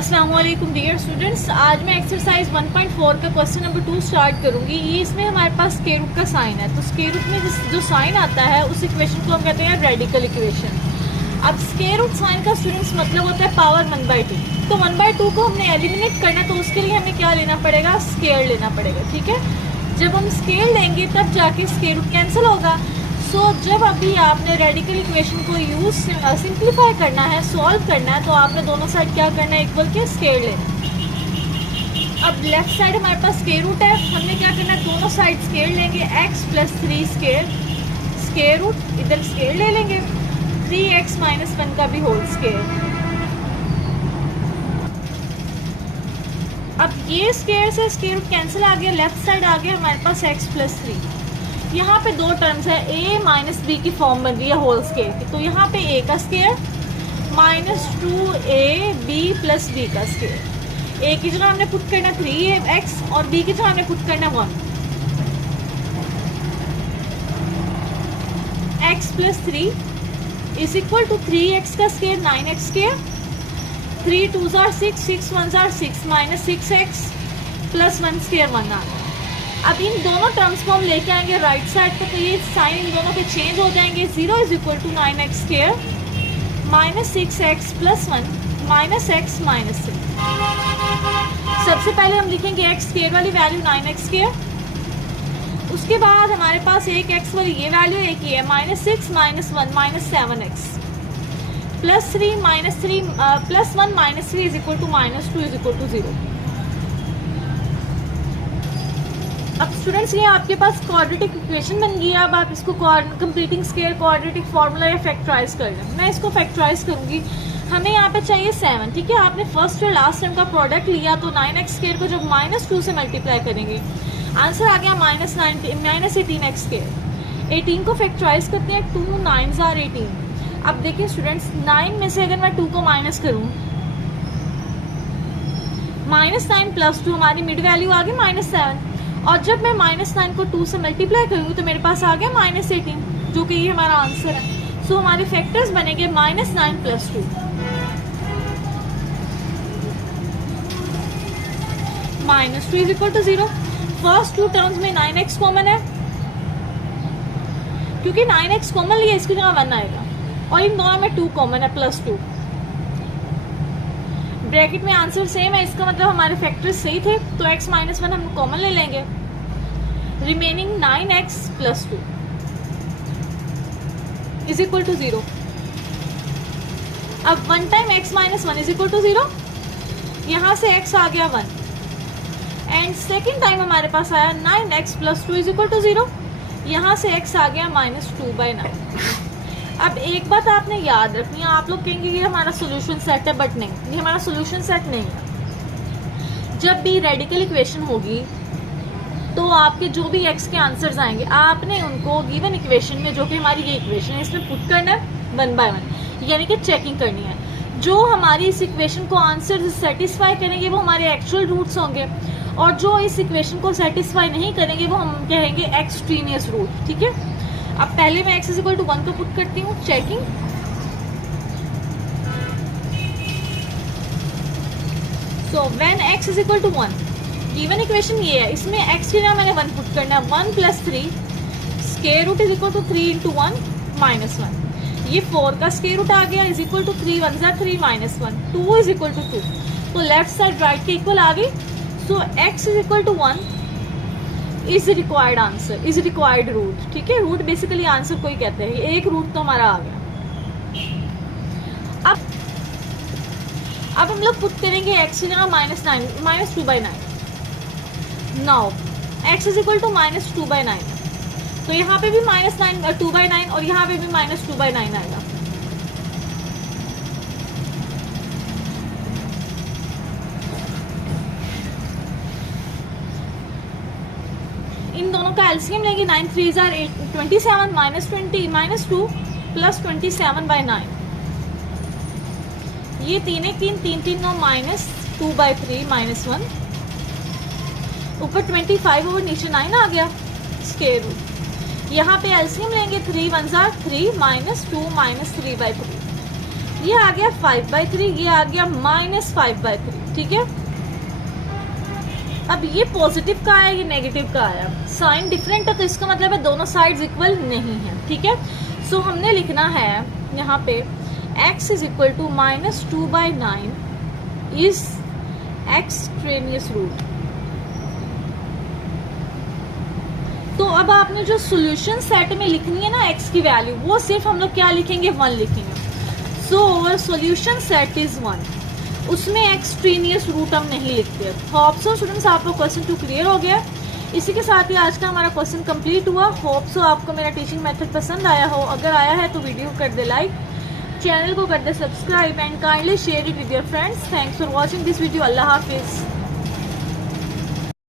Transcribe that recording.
अस्सलाम वालेकुम dear students, आज मैं एक्सरसाइज 1.4 का क्वेश्चन नंबर 2 स्टार्ट करूंगी। ये इसमें हमारे पास स्क्वायर रूट का साइन है, तो स्क्वायर रूट में जो साइन आता है उस इक्वेशन को हम कहते हैं रेडिकल इक्वेशन। अब स्क्वायर रूट साइन का स्टूडेंट्स मतलब होता है पावर 1/2। तो 1/2 को हमने एलिमिनेट करना, तो उसके लिए हमें क्या लेना पड़ेगा, स्क्वायर लेना पड़ेगा। ठीक है, जब हम स्क्वायर लेंगे तब जाके स्क्वायर रूट कैंसिल होगा। सो जब अभी आपने रेडिकल इक्वेशन को यूज सिंप्लीफाई करना है, सॉल्व करना है, तो आपने दोनों साइड क्या करना है, इक्वल के स्क्वायर लेना। अब लेफ्ट साइड हमारे पास स्क्वायर रूट है, हमने क्या करना है, दोनों साइड स्क्वायर लेंगे, x + 3 स्क्वायर रूट, इधर स्क्वायर ले लेंगे 3x - 1 का भी होल स्क्वायर। अब ये स्क्वायर से स्क्वायर रूट कैंसिल आ गया, लेफ्ट साइड आ गया हमारे पास x + 3। यहाँ पे दो टर्म्स है, a - b की फॉर्म बन रही है होल स्क्वायर की, तो यहाँ पे a का स्क्वायर -2ab + b का स्क्वायर। a की जगह हमने पुट करना 3x और b की जगह हमने पुट करना 1। x + 3 = 3x का square 9x square, 3 × 2 = 6, 6 × 1 = 6 -6x + 1 square 1 आ गया। अब इन दोनों टर्म्स को हम लेके आएंगे राइट साइड पर, तो ये साइन इन दोनों के चेंज हो जाएंगे। 0 = 9x स्क्वायर -6x + 1 -x - 3। सबसे पहले हम लिखेंगे x स्क्वायर वाली वैल्यू 9x स्क्वायर, उसके बाद हमारे पास एक x वाली ये वैल्यू एक ही है -6 - 1 -7x +3 - 3 +1 - 3 = -2 = 0। अब स्टूडेंट्स ये आपके पास क्वाड्रेटिक इक्वेशन बन गई है। अब आप इसको कंप्लीटिंग स्क्वायर क्वाड्रेटिक फार्मूला या फैक्टराइज कर लें। मैं इसको फैक्टराइज करूंगी। हमें यहाँ पे चाहिए 7। ठीक है, आपने फर्स्ट और लास्ट टर्म का प्रोडक्ट लिया, तो 9x स्क्वायर को जब -2 से मल्टीप्लाई करेंगे आंसर आ गया -18x स्क्वायर। 18 को फैक्टराइज करते हैं, 2 × 9 = 18। अब देखिए स्टूडेंट्स, 9 में से अगर मैं 2 को माइनस करूँ, -9 + 2 हमारी मिड वैल्यू आ गई -7, और जब मैं -9 को 2 से मल्टीप्लाई करूँगी तो मेरे पास आ गया -18, जो कि ये हमारा आंसर है। सो हमारे फैक्टर्स बनेंगे -9 + 2 -2 = 0। फर्स्ट टू टर्म्स में 9x कॉमन है, क्योंकि 9x कॉमन लिया, इसकी जगह 1 आएगा, और इन दोनों में 2 कॉमन है +2। ब्रैकेट में आंसर सेम है, इसका मतलब हमारे फैक्टर्स सही थे, तो x - 1 हम कॉमन ले लेंगे। Remaining 9x + 2 = 0। अब 1 टाइम x - 1 = 0, यहाँ से x आ गया 1, एंड सेकेंड टाइम हमारे पास आया 9x + 2 = 0, यहाँ से x आ गया -2/9। अब एक बात आपने याद रखनी है, आप लोग कहेंगे ये हमारा सोल्यूशन सेट है, बट नहीं, ये हमारा सोल्यूशन सेट नहीं है। जब भी रेडिकल इक्वेशन होगी तो आपके जो भी x के आंसर्स आएंगे, आपने उनको गिवन इक्वेशन में, जो कि हमारी ये इक्वेशन है, इसमें पुट करना है 1 बाय 1, यानी कि चेकिंग करनी है। जो हमारी इस इक्वेशन को आंसर सेटिस्फाई करेंगे वो हमारे एक्चुअल रूट्स होंगे, और जो इस इक्वेशन को सेटिस्फाई नहीं करेंगे वो हम कहेंगे एक्सट्रीनियस रूट। ठीक है, अब पहले मैं x = 1 को पुट करती हूँ, checking. So when x = 1, given equation ये है, इसमें x की जगह मैंने 1 पुट करना है, 1 + 3 स्क्वायर रूट = 3 × 1 - 1। ये 4 का स्क्वायर रूट आ गया, = 3 × 1 = 3 - 1, 2 = 2, तो लेफ्ट साइड राइट के इक्वल आ गई। So x = 1 is required answer, is required root. ठीक है, रूट बेसिकली आंसर को ही कहते हैं, एक रूट तो हमारा आ गया। अब हम लोग पुट करेंगे x की जगह -2/9। नाउ x = -2/9, तो यहाँ पे भी -2/9 और यहाँ पे भी -2/9 आएगा। इन दोनों का एलसीएम लेंगे, 9 × 3 = 27 -20 -2 + 27/9। ये 3 × 3 = 3 × 3 = -2/3 -1, ऊपर 25 और नीचे 9 आ गया स्क्वायर रूट। यहाँ पे एलसीएम लेंगे, 3 × 1 = 3 -2 -3/3। ये आ गया 5/3, ये आ गया -5/3, ठीक है। अब ये पॉजिटिव का आया, ये नेगेटिव का आया, साइन डिफरेंट है तो इसका मतलब है दोनों साइड्स इक्वल नहीं है, ठीक है। सो हमने लिखना है यहाँ पे x is equal to -2/9 is extraneous root. तो अब आपने जो सॉल्यूशन सेट में लिखनी है ना x की वैल्यू, वो सिर्फ हम लोग क्या लिखेंगे, 1 लिखेंगे। So our solution set is 1, उसमें एक्सट्रेनियस रूट हम नहीं लिखते। होप सो स्टूडेंट्स आपको क्वेश्चन 2 क्लियर हो गया। इसी के साथ ही आज का हमारा क्वेश्चन कंप्लीट हुआ। होप सो आपको मेरा टीचिंग मेथड पसंद आया हो। अगर आया है तो वीडियो कर दे लाइक, चैनल को कर दे subscribe and kindly share it with your friends. Thanks for watching this video. Allah Hafiz.